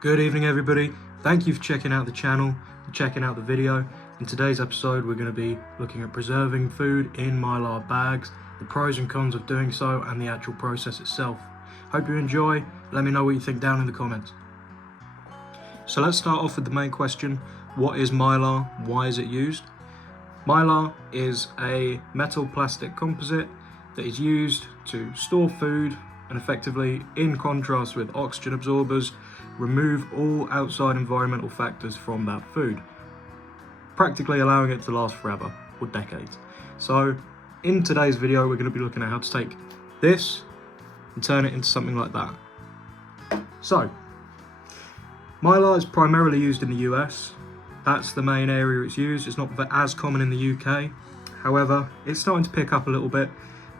Good evening everybody, thank you for checking out the channel, and checking out the video. In today's episode we're going to be looking at preserving food in Mylar bags, the pros and cons of doing so and the actual process itself. Hope you enjoy, let me know what you think down in the comments. So let's start off with the main question, what is Mylar, why is it used? Mylar is a metal plastic composite that is used to store food and effectively, in contrast with oxygen absorbers, remove all outside environmental factors from that food, practically allowing it to last forever or decades. So in today's video we're going to be looking at how to take this and turn it into something like that. So Mylar is primarily used in the US. That's the main area it's used. It's not as common in the UK. However, it's starting to pick up a little bit.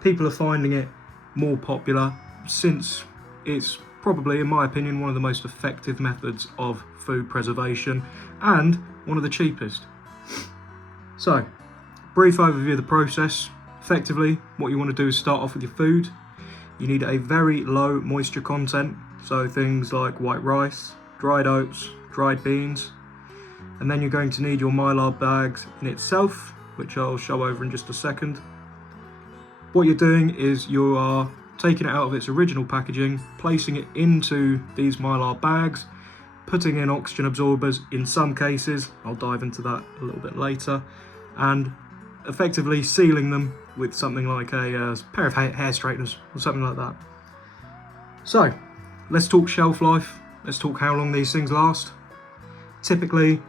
People are finding it more popular since it's probably, in my opinion, one of the most effective methods of food preservation and one of the cheapest. So, brief overview of the process. Effectively, what you want to do is start off with your food. You need a very low moisture content, so things like white rice, dried oats, dried beans. And then you're going to need your Mylar bags in itself, which I'll show over in just a second. What you're doing is you are taking it out of its original packaging, placing it into these Mylar bags, putting in oxygen absorbers in some cases, I'll dive into that a little bit later, and effectively sealing them with something like a pair of hair straighteners or something like that. So, let's talk shelf life, let's talk how long these things last. Typically,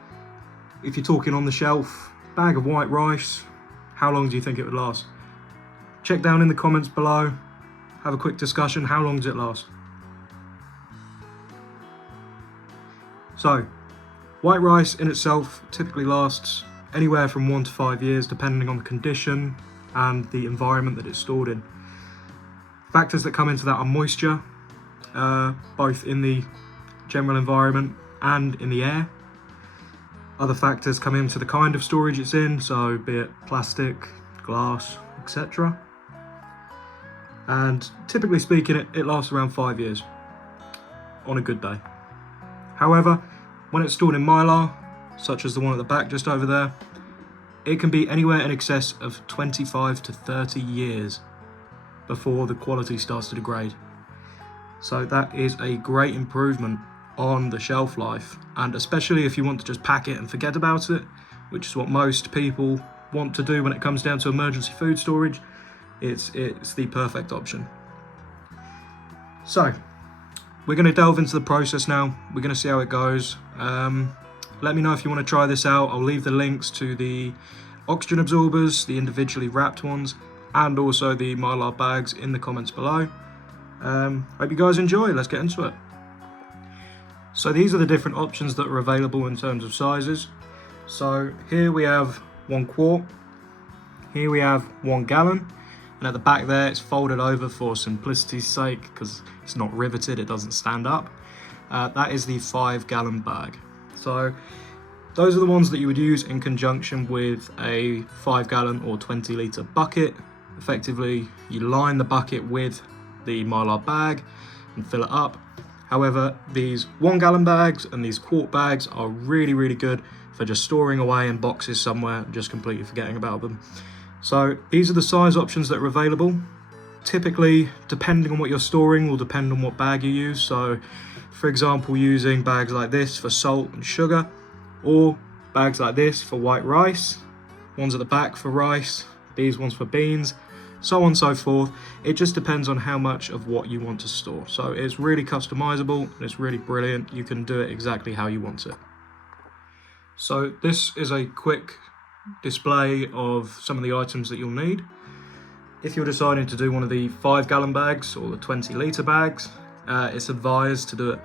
if you're talking on the shelf, bag of white rice, how long do you think it would last? Check down in the comments below, have a quick discussion, how long does it last? So, white rice in itself typically lasts anywhere from 1 to 5 years depending on the condition and the environment that it's stored in. Factors that come into that are moisture, both in the general environment and in the air. Other factors come into the kind of storage it's in, so be it plastic, glass, etc. And typically speaking, it lasts around 5 years on a good day. However, when it's stored in Mylar, such as the one at the back just over there, it can be anywhere in excess of 25 to 30 years before the quality starts to degrade. So that is a great improvement on the shelf life, and especially if you want to just pack it and forget about it, which is what most people want to do when it comes down to emergency food storage, it's the perfect option. So we're going to delve into the process now. We're going to see how it goes. Let me know if you want to try this out. I'll leave the links to the oxygen absorbers, the individually wrapped ones, and also the Mylar bags in the comments below. Hope you guys enjoy. Let's get into it. So these are the different options that are available in terms of sizes. So here we have 1 quart, here we have 1 gallon, and at the back there it's folded over for simplicity's sake because it's not riveted, it doesn't stand up. That is the 5 gallon bag. So those are the ones that you would use in conjunction with a 5 gallon or 20 litre bucket. Effectively, you line the bucket with the Mylar bag and fill it up. However, these 1 gallon bags and these quart bags are really good for just storing away in boxes somewhere and just completely forgetting about them. So these are the size options that are available. Typically, depending on what you're storing will depend on what bag you use. So for example, using bags like this for salt and sugar, or bags like this for white rice, ones at the back for rice, these ones for beans, so on and so forth. It just depends on how much of what you want to store. So it's really customizable and it's really brilliant. You can do it exactly how you want it. So this is a quick display of some of the items that you'll need. If you're deciding to do one of the 5 gallon bags or the 20 litre bags, it's advised to do it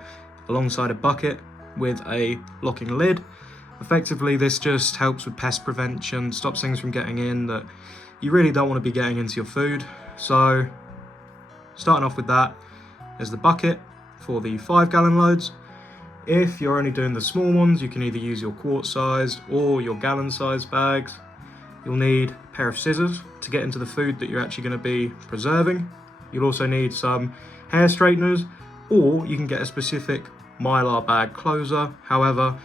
alongside a bucket with a locking lid. Effectively, this just helps with pest prevention, stops things from getting in that you really don't want to be getting into your food. So starting off with that is the bucket for the 5 gallon loads. If you're only doing the small ones, you can either use your quart sized or your gallon sized bags. You'll need a pair of scissors to get into the food that you're actually going to be preserving. You'll also need some hair straighteners, or you can get a specific Mylar bag closer. However,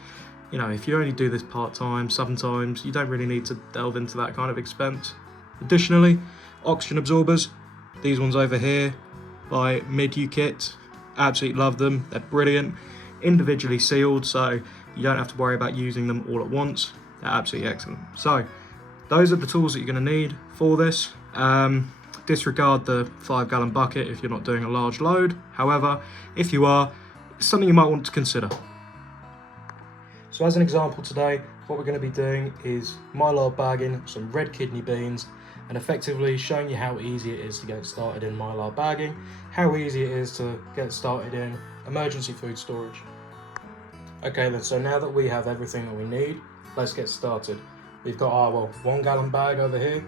you know, if you only do this part-time, sometimes you don't really need to delve into that kind of expense. Additionally, oxygen absorbers, these ones over here by Mid-U-Kit, absolutely love them. They're brilliant, individually sealed, so you don't have to worry about using them all at once. They're absolutely excellent. So those are the tools that you're going to need for this. Disregard the 5-gallon bucket if you're not doing a large load. However, if you are, it's something you might want to consider. So as an example today, what we're going to be doing is Mylar bagging some red kidney beans and effectively showing you how easy it is to get started in Mylar bagging, how easy it is to get started in emergency food storage. Okay then, so now that we have everything that we need, let's get started. We've got our 1-gallon bag over here,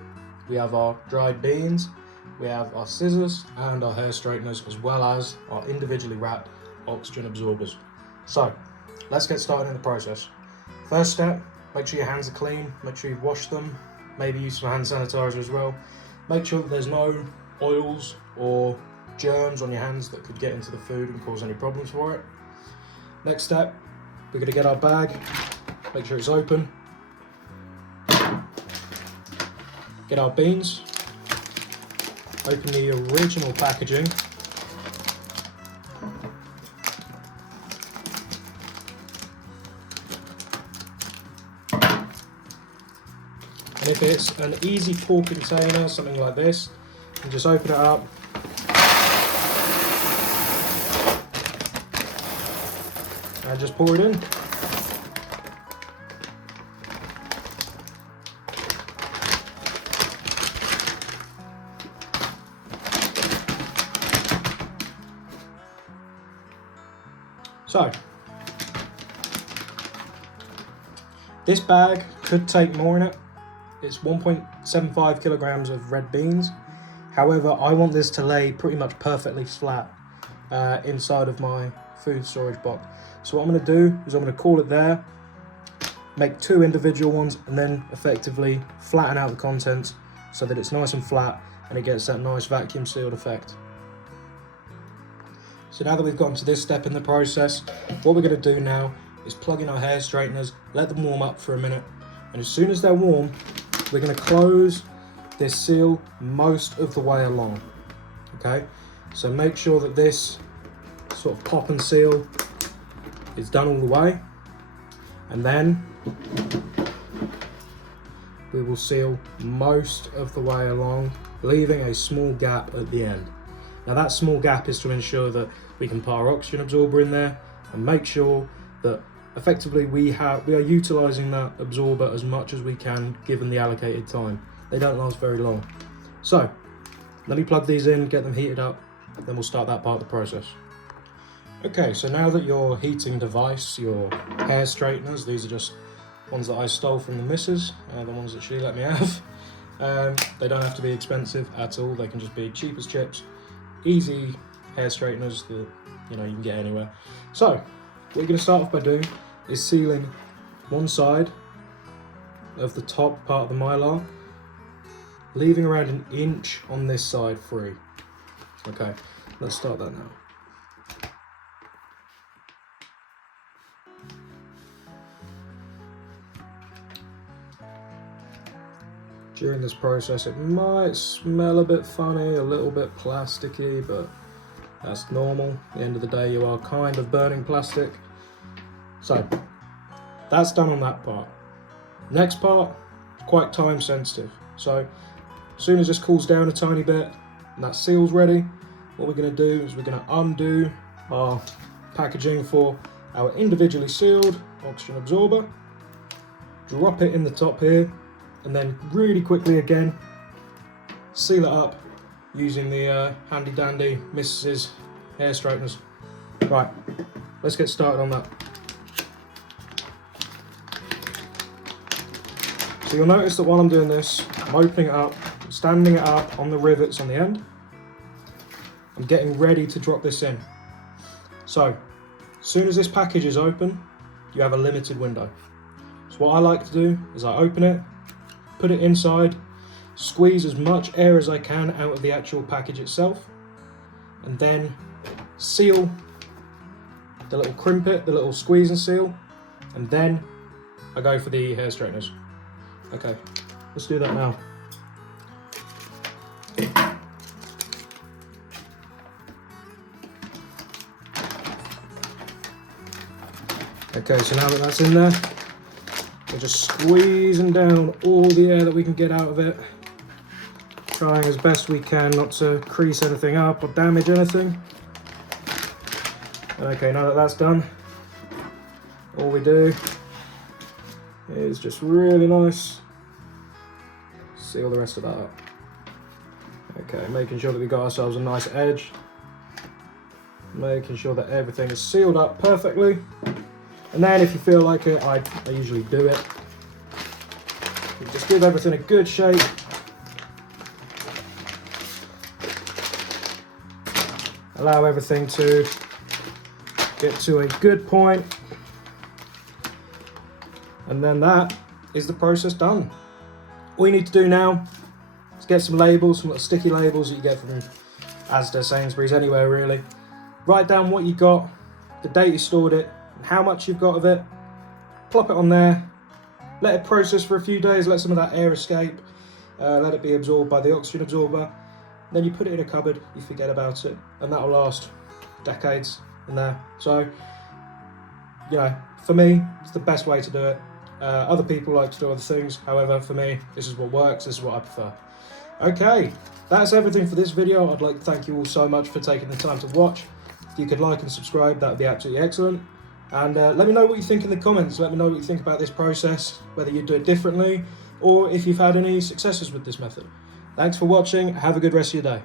we have our dried beans, we have our scissors and our hair straighteners, as well as our individually wrapped oxygen absorbers. So let's get started in the process. First step, make sure your hands are clean, make sure you've washed them, maybe use some hand sanitizer as well. Make sure that there's no oils or germs on your hands that could get into the food and cause any problems for it. Next step, we're going to get our bag, make sure it's open. Get our beans, open the original packaging. And if it's an easy pour container, something like this, you just open it up. And just pour it in. So, this bag could take more in it. It's 1.75 kilograms of red beans. However, I want this to lay pretty much perfectly flat inside of my food storage box. So what I'm going to do is I'm going to call it there, make 2 individual ones, and then effectively flatten out the contents so that it's nice and flat and it gets that nice vacuum sealed effect. So now that we've gotten to this step in the process, what we're going to do now is plug in our hair straighteners, let them warm up for a minute, and as soon as they're warm, we're going to close this seal most of the way along. Okay, so make sure that this sort of pop and seal is done all the way, and then we will seal most of the way along, leaving a small gap at the end. Now that small gap is to ensure that we can put our oxygen absorber in there and make sure that effectively we are utilising that absorber as much as we can given the allocated time. They don't last very long. So let me plug these in, get them heated up, then we'll start that part of the process. Okay, so now that your heating device, your hair straighteners, these are just ones that I stole from the missus, the ones that she let me have. They don't have to be expensive at all, they can just be cheap as chips. Easy hair straighteners that you can get anywhere. So what we're going to start off by doing is sealing one side of the top part of the Mylar, leaving around 1 inch on this side free. Okay, let's start that now. During this process it might smell a bit funny, a little bit plasticky, but that's normal. At the end of the day you are kind of burning plastic. So that's done on that part. Next part, quite time sensitive. So as soon as this cools down a tiny bit and that seal's ready, what we're going to do is we're going to undo our packaging for our individually sealed oxygen absorber, drop it in the top here, and then really quickly again seal it up using the handy dandy Mrs. hair straighteners. Right, let's get started on that. So you'll notice that while I'm doing this, I'm opening it up, standing it up on the rivets on the end. I'm getting ready to drop this in. So as soon as this package is open, you have a limited window. So what I like to do is I open it, put it inside, squeeze as much air as I can out of the actual package itself, and then seal the little crimpet, the little squeeze and seal, and then I go for the hair straighteners. Okay, let's do that now. Okay, so now that that's in there, we're just squeezing down all the air that we can get out of it, trying as best we can not to crease anything up or damage anything. Okay, now that that's done, all we do is just really nice seal the rest of that up. Okay, making sure that we got ourselves a nice edge, making sure that everything is sealed up perfectly. And then if you feel like it, I usually do it. You just give everything a good shape. Allow everything to get to a good point. And then that is the process done. All you need to do now is get some labels, some little sticky labels that you get from Asda, Sainsbury's, anywhere really. Write down what you got, the date you stored it, how much you've got of it, plop it on there, let it process for a few days, let some of that air escape, let it be absorbed by the oxygen absorber, then you put it in a cupboard, you forget about it, and that'll last decades in there. So, you know, for me, it's the best way to do it. Other people like to do other things, however, for me, this is what works, this is what I prefer. Okay, that's everything for this video. I'd like to thank you all so much for taking the time to watch. If you could like and subscribe, that would be absolutely excellent. And let me know what you think in the comments. Let me know what you think about this process, whether you do it differently, or if you've had any successes with this method. Thanks for watching. Have a good rest of your day.